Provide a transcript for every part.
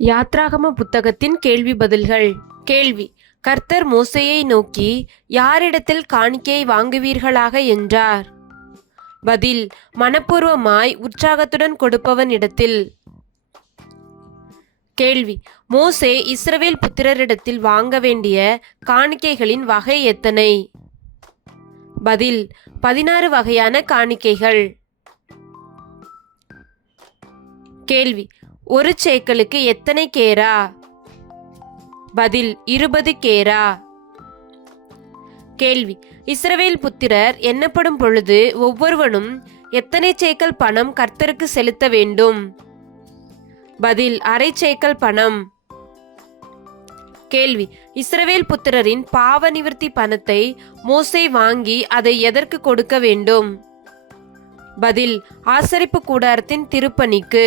யாத்ராகம புத்தகத்தின் கேள்வி பதில்கள். கேள்வி: கர்த்தர் மோசேயை நோக்கி, யாரிடத்தில் காணிக்கையை வாங்குவீர்களாக என்றார்? பதில்: மனப்பூர்வமாய் உற்சாகத்துடன் கொடுப்பவனிடத்தில். கேள்வி: மோசே இஸ்ரவேல் புத்திரரிடத்தில் வாங்க வேண்டிய காணிக்கைகளின் வகை எத்தனை? பதில்: 16 வகையான காணிக்கைகள். கேள்வி: ஒரு சேக்கலுக்கு எத்தனை கேரா? பதில்: 20 கேரா. கேள்வி: இஸ்ரவேல் புத்திரர் எண்ணப்படும் பொழுது ஒவ்வொருவனும் எத்தனை சேக்கல் பணம் கர்த்தருக்கு செலுத்த வேண்டும்? பதில்: அரை சேக்கல் பணம். கேள்வி: இஸ்ரவேல் புத்திரரின் பாவ நிவர்த்தி பணத்தை மோசே வாங்கி அதை எதற்கு கொடுக்க வேண்டும்? பதில்: ஆசரிப்பு கூடாரத்தின் திருப்பணிக்கு.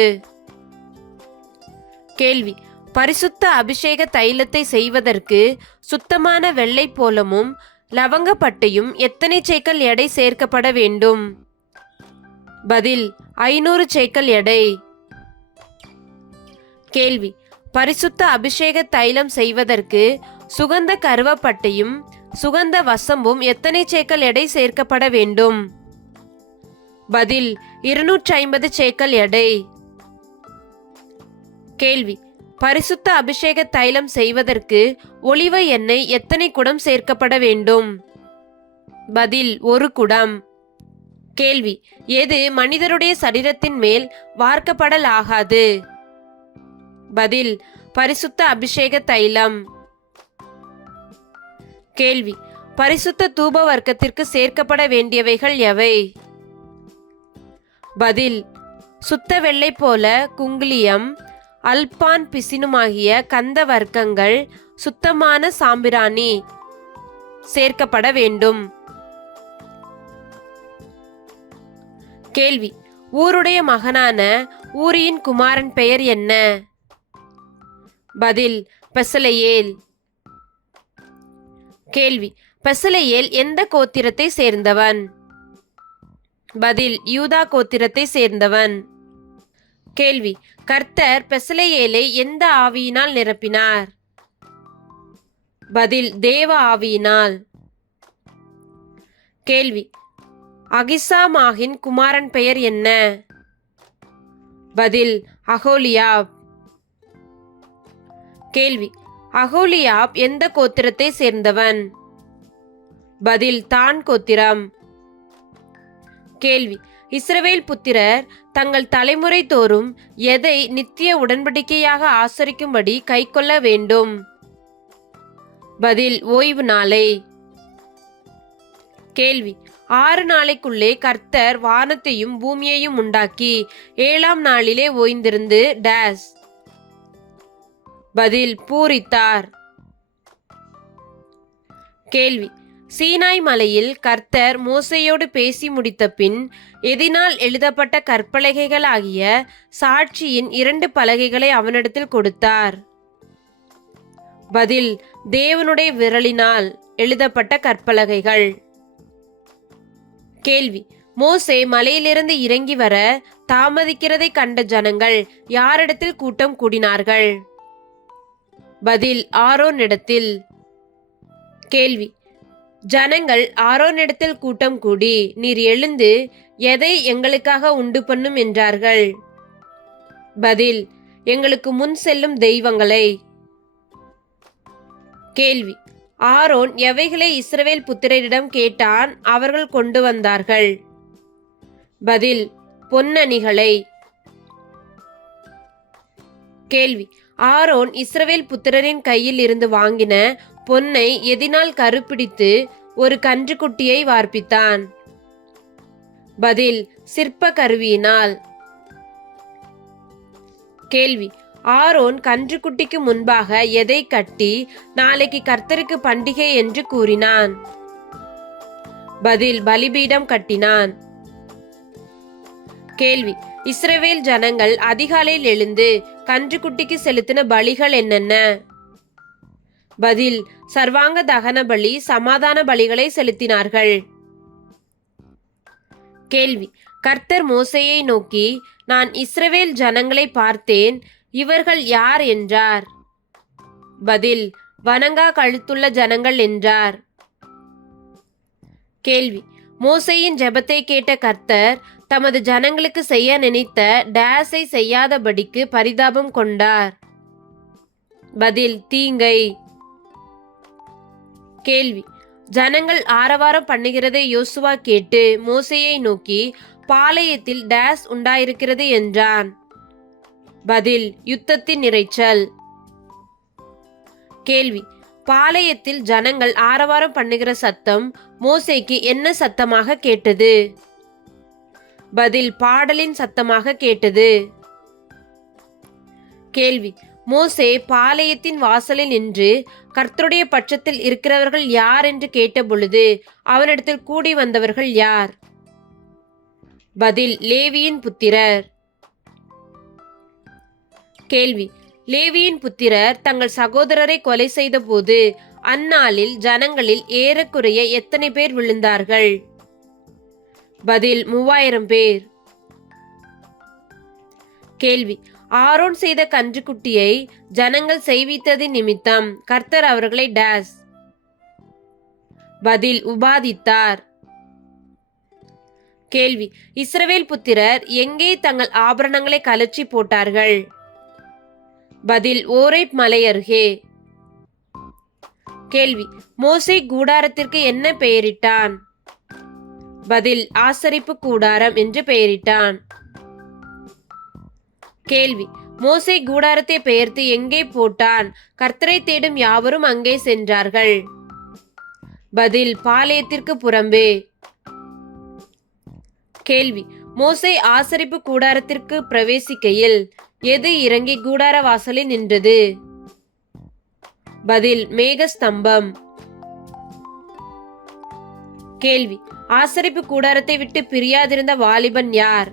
கேள்வி: பரிசுத்த அபிஷேக தைலத்தை செய்வதற்கு சுத்தமான வெள்ளை போலமும் லவங்கப்பட்டையும் எத்தனை சேக்கல் எடை சேர்க்கப்பட வேண்டும்? பதில்: 500 சேக்கல் எடை. கேள்வி: பரிசுத்த அபிஷேக தைலம் செய்வதற்கு சுகந்த கருவப்பட்டையும் சுகந்த வசம்பும் எத்தனை சேக்கல் எடை சேர்க்கப்பட வேண்டும்? பதில்: 250 சேக்கல் எடை. கேள்வி: பரிசுத்த அபிஷேக தைலம் செய்வதற்கு ஒலிவ எண்ணெய் எத்தனை குடம் சேர்க்கப்பட வேண்டும்? பதில்: 1 குடம். கேள்வி: எது மனிதருடைய சரீரத்தின் மேல் வார்க்கப்படலாகாது? பதில்: பரிசுத்த அபிஷேக தைலம். கேள்வி: பரிசுத்த தூப வர்க்கத்திற்கு சேர்க்கப்பட வேண்டியவைகள் எவை? பதில்: சுத்த வெள்ளை போல குங்குலியம், அல்பான் பிசினுமாகிய கந்த வர்க்கங்கள், சுத்தமான சாம்பிராணி சேர்க்கப்பட வேண்டும். கேள்வி: ஊருடைய மகனான ஊரியின் குமாரன் பெயர் என்ன? பதில்: பெசலெயேல். கேள்வி: பெசலெயேல் எந்த கோத்திரத்தை சேர்ந்தவன்? பதில்: யூதா கோத்திரத்தை சேர்ந்தவன். கேள்வி: கர்த்தர் பெசலெயேலை எந்த ஆவியினால் நிரப்பினார்? பதில்: தேவ ஆவியினால். கேள்வி: அகிசாமாகின் குமாரன் பெயர் என்ன? பதில்: அகோலியாப். கேள்வி: அகோலியாப் எந்த கோத்திரத்தை சேர்ந்தவன்? பதில்: தான் கோத்திரம். கேள்வி: இஸ்ரவேல் புத்திரர் தங்கள் தலைமுறை தோறும் எதை நித்திய உடன்படிக்கையாக ஆசரிக்கும்படி கைக்கொள்ள வேண்டும்? பதில்: ஓய்வு நாளை. கேள்வி: 6 நாளைக்குள்ளே கர்த்தர் வானத்தையும் பூமியையும் உண்டாக்கி 7ஆம் நாளிலே ஓய்ந்திருந்து டேஸ். பதில்: பூரித்தார். கேள்வி: சீனாய் மலையில் கர்த்தர் மோசேயோடு பேசி முடித்த பின் எதினால் எழுதப்பட்ட கற்பலகைகளாகிய சாட்சியின் 2 பலகைகளை அவனிடத்தில் கொடுத்தார்? பதில்: தேவனுடைய விரலினால் எழுதப்பட்ட கற்பலகைகள். கேள்வி: மோசே மலையிலிருந்து இறங்கி வர தாமதிக்கிறதை கண்ட ஜனங்கள் யாரிடத்தில் கூட்டம் கூடினார்கள்? பதில்: ஆரோனிடத்தில். கேள்வி: ஜனங்கள் ஆரோனிடத்தில் கூட்டம் கூடி, நீர் எழுந்து எதை எங்களுக்காக உண்டு பண்ணும் என்றார்கள்? பதில்: எங்களுக்கு முன் செல்லும் தெய்வங்களை. கேள்வி: ஆரோன் எவைகளை இஸ்ரவேல் புத்திரரிடம் கேட்டான், அவர்கள் கொண்டு வந்தார்கள்? பதில்: பொன்னணிகளை. கேள்வி: ஆரோன் இஸ்ரவேல் புத்திரரின் கையில் இருந்து வாங்கின பொன்னை எதினால் கருப்பிடித்து ஒரு கன்றுக்குட்டியை வார்ப்பித்தான்? பதில்: சிற்ப கருவியினால். கேள்வி: ஆரோன் கன்றுக்குட்டிக்கு முன்பாக எதை கட்டி நாளைக்கு கர்த்தருக்கு பண்டிகை என்று கூறினான்? பதில்: பலிபீடம் கட்டினான். கேள்வி: இஸ்ரவேல் ஜனங்கள் அதிகாலையில் எழுந்து கன்றுக்குட்டிக்கு செலுத்தின பலிகள் என்னென்ன? பதில்: சர்வாங்க தகன பலி, சமாதான பலிகளை செலுத்தினார்கள். கேள்வி: கர்த்தர் மோசேயை நோக்கி, நான் இஸ்ரவேல் ஜனங்களை பார்த்தேன், இவர்கள் யார் என்றார். பதில், வணங்கா கழுத்துள்ள ஜனங்கள் என்றார். கேள்வி, மோசேயின் ஜெபத்தை கேட்ட கர்த்தர் தமது ஜனங்களுக்கு செய்ய நினைத்த டேஸை செய்யாதபடிக்கு பரிதாபம் கொண்டார். பதில், தீங்கை. கேள்வி, ஜனங்கள் ஆரவாரம் பண்ணுகிறதை யோசுவா கேட்டு மோசேயை நோக்கி பாளையத்தில் டேஸ் உண்டாயிருக்கிறது என்றான். பதில், யுத்தத்தின் இரைச்சல். கேள்வி, பாளையத்தில் ஜனங்கள் ஆரவாரம் பண்ணுகிற சத்தம் மோசேக்கு என்ன சத்தமாக கேட்டது? பதில், பாடலின் சத்தமாக கேட்டது. கேள்வி, மோசே பாளையத்தின் வாசலில் நின்று கர்த்தருடைய பட்சத்தில் இருக்கிறவர்கள் யார் என்று கேட்டபொழுது அவனிடத்தில் கூடி வந்தவர்கள் யார்? பதில், லேவியின் புத்திரர். கேள்வி, லேவியின் புத்திரர் தங்கள் சகோதரரை கொலை செய்த போது அந்நாளில் ஜனங்களில் ஏறக்குறைய எத்தனை பேர் விழுந்தார்கள்? பதில், 3000 பேர். கேள்வி, ஆரோன் செய்த கன்றுக்குட்டியை ஜனங்கள் செய்வித்ததின் நிமித்தம் கர்த்தர் அவர்களை டேஸ்? பதில், உபாதித்தார். கேள்வி, இஸ்ரவேல் புத்திரர் எங்கே தங்கள் ஆபரணங்களை கலற்றி போட்டார்கள்? பதில், ஓரேப் மலை அருகே. கேள்வி, மோசே கூடாரத்திற்கு என்ன பெயரிட்டான்? பதில், ஆசரிப்பு கூடாரம் என்று பெயரிட்டான். கேள்வி, மோசே கூடாரத்தை பெயர்த்து எங்கே போட்டான்? கர்த்தரை தேடும் யாவரும் அங்கே சென்றார்கள். பதில், பாளையத்திற்கு புறம்பே. கேள்வி, மோசே ஆசரிப்பு கூடாரத்திற்கு பிரவேசிக்கையில் எது இறங்கி கூடார வாசலில் நின்றது? பதில், மேகஸ்தம்பம். கேள்வி, ஆசரிப்பு கூடாரத்தை விட்டு பிரியாதிருந்த வாலிபன் யார்?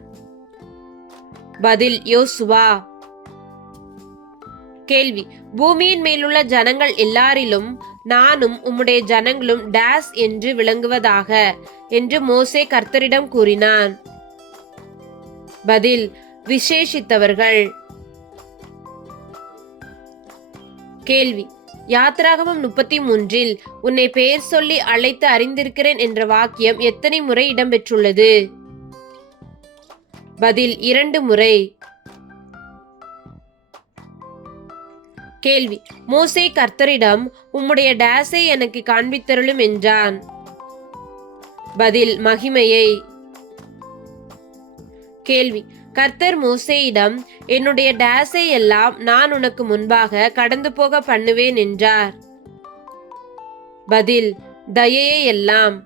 பதில், யோசுவா. கேள்வி, பூமியின் மேலுள்ள ஜனங்கள் எல்லாரிலும் நானும் உம்முடைய ஜனங்களும் டேஸ் என்று விளங்குவதாக என்று மோசே கர்த்தரிடம் கூறினான். பதில், விசேஷித்தவர்கள். கேள்வி, யாத்திராகமம் 33 உன்னை பெயர் சொல்லி அழைத்து அறிந்திருக்கிறேன் என்ற வாக்கியம் எத்தனை முறை இடம்பெற்றுள்ளது? பதில், 2 முறை. கேள்வி, மோசே கர்த்தரிடம் உம்முடைய டேஸை எனக்கு காண்பித்தருளும் என்றான். பதில், மகிமையை. கேள்வி, கர்த்தர் மோசேயிடம் என்னுடைய டேஸை எல்லாம் நான் உனக்கு முன்பாக கடந்து போக பண்ணுவேன் என்றார். பதில், தயையை எல்லாம்.